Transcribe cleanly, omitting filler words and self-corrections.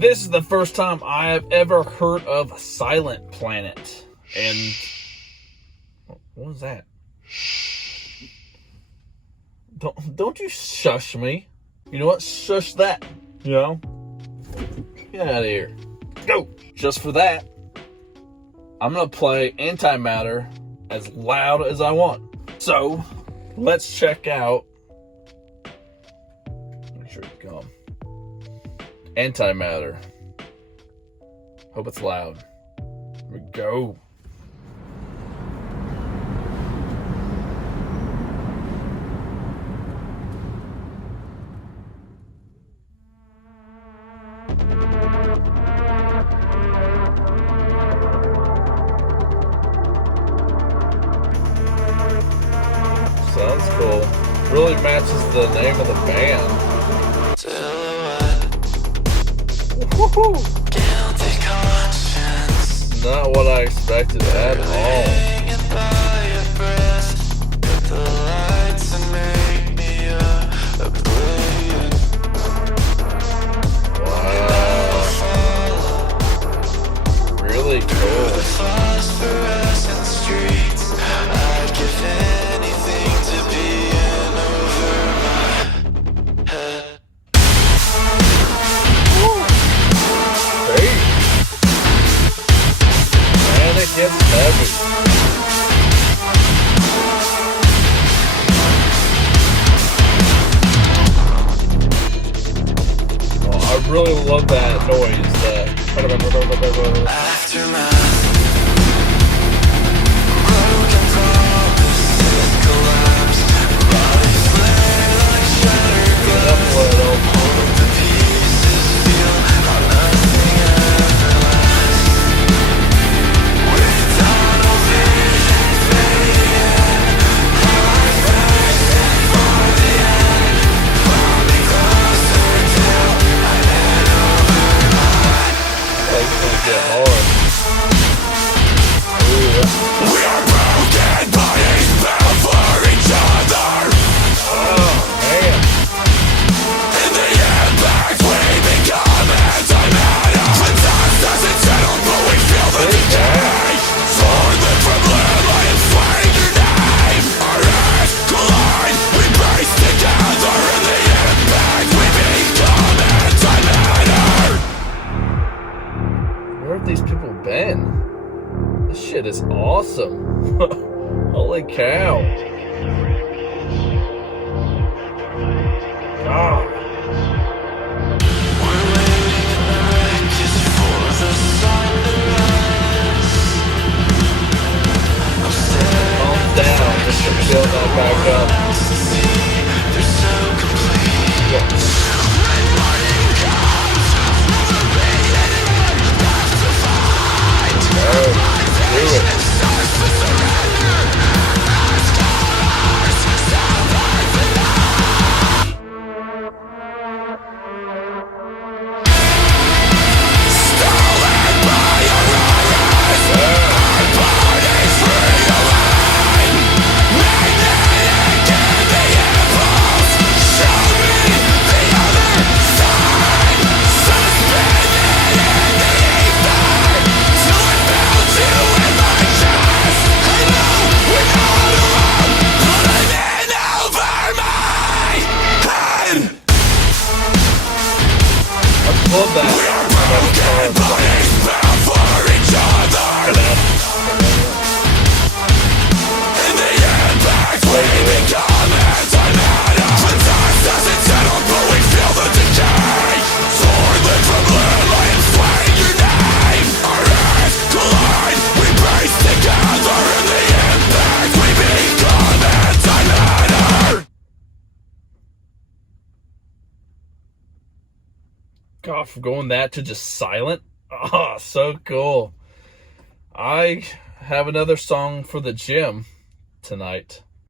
This is the first time I have ever heard of Silent Planet. And what was that? Don't you shush me. You know what? Shush that. You know? Get out of here. Go! Just for that, I'm going to play Antimatter as loud as I want. So, let's check out. Make sure you come. Antimatter. Hope it's loud. Here we go. Sounds cool. Really matches the name of the band. Woohoo! Not what I expected at all. Wow. Really cool. It gets heavy. Oh, I really love that noise. Aftermath. Broken promises collapse. Bodies lay like shattered glass. Hold the pieces feel how nothing ever lasts. We are broken bodies bound for each other. Oh man! In the impact we become antimatter. The dust doesn't settle, but we feel the decay. Torn limb from limb, I am swearing your name. Our heads collide, we brace together. In the impact we become antimatter. Where have these people been? This shit is awesome. Holy cow. God. We're waiting in the wreckage for the sun to rise. Calm down, just to build that back up. They're so complete. Yeah. Do it. Love that. We are broken bodies bound for each other. In the impact we become antimatter. The dust doesn't settle, but we feel the decay. Torn limb from limb, I am swearing your name. Our heads collide, we brace together. In the impact we become antimatter. God, from going that to just silent. Oh, so cool. I have another song for the gym tonight.